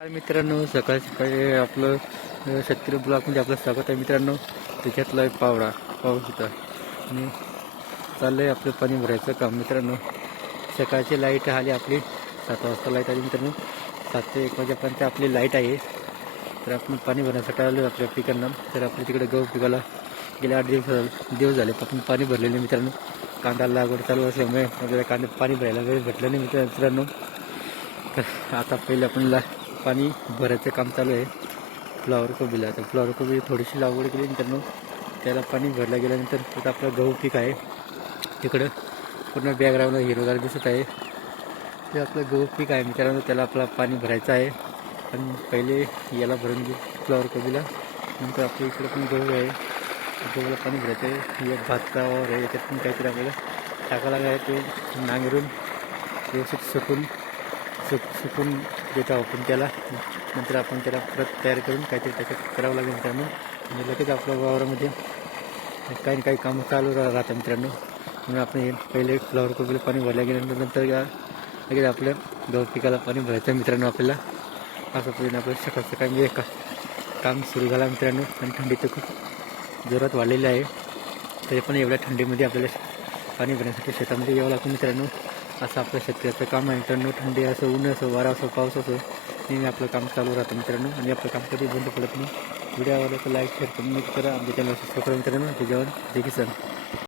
मित्रांनो सकाळ सकाळी आपलं अ, शेतकरी ब्लॉकमध्ये आपलं स्वागत आहे मित्रांनो. त्याच्यातला एक पावडा पाऊस होता आणि चाललं आहे आपलं पाणी भरायचं काम मित्रांनो. सकाळची लाइट आली आपली सात वाजता लाइट आली मित्रांनो. सात ते एक वाजेपर्यंत आपली लाइट आहे. तर आपण पाणी भरण्यासाठी आलो आपल्या पिकांना. तर आपल्या तिकडे गहू पिकाला गेले आठ दिवस झाले- दिवस झाले आपण पाणी भरलेले मित्रांनो. कांदा लागवड चालू असल्यामुळे आपल्याला कांदा पाणी भरायला वेळ भेटलं नाही मित्र- मित्रांनो. तर आता पहिले आपण ला पाणी भरायचं काम चालू आहे. फ्लॉवर कोबीला तर फ्लॉवर कोबी थोडीशी लागवड केली मित्रांनो त्याला पाणी भरला गेल्यानंतर तिथं आपलं गहू पीक आहे. तिकडं पूर्ण बॅकग्राऊंडला हिरवगार दिसत आहे. ते आपलं गहू पीक आहे. मित्रांनो त्याला आपला पाणी भरायचं आहे. आणि पहिले याला भरून घेऊ फ्लॉवर कोबीला नंतर आपल्या इकडं पण गहू आहे. गहूला पाणी भरायचं आहे. एक भातावर आहे. याच्यात पण काहीतरी आपल्याला टाकायला लागलं आहे. ते नांगरून व्यवस्थित सुकून सुक सुकून देतो आपण त्याला. नंतर आपण त्याला परत तयार करून काहीतरी त्याच्यात करावं लागेल मित्रांनो. आणि लगेच आपल्या वावरामध्ये काही ना काही कामं चालू राहतात मित्रांनो. म्हणून आपण हे पहिले फ्लॉवर कोबीला पाणी भरल्या गेल्यानंतर नंतर लगेच आपल्या गहू पिकाला पाणी भरायचं मित्रांनो आपल्याला. असं पद्धतीने आपलं सकाळ सकाळी म्हणजे का काम सुरू झाला मित्रांनो. आणि थंडी तर खूप जोरात वाढलेली आहे. तरी पण एवढ्या थंडीमध्ये आपल्याला पाणी भरण्यासाठी शेतामध्ये यावं लागतं मित्रांनो. असं आपल्या शेतकऱ्याचं काम आहे. मित्रांनो थंडी असो ऊन असो वारा असो पाऊस असो नेहमी आपलं काम चालू राहतं मित्रांनो. आणि आपलं काम कधी बंद पडत नाही. व्हिडिओ आवडला तर लाईक शेअर कमेंट करा. आमच्या चॅनल सबस्क्राईब करा मित्रांनो. त्याच्यावर जय किसान.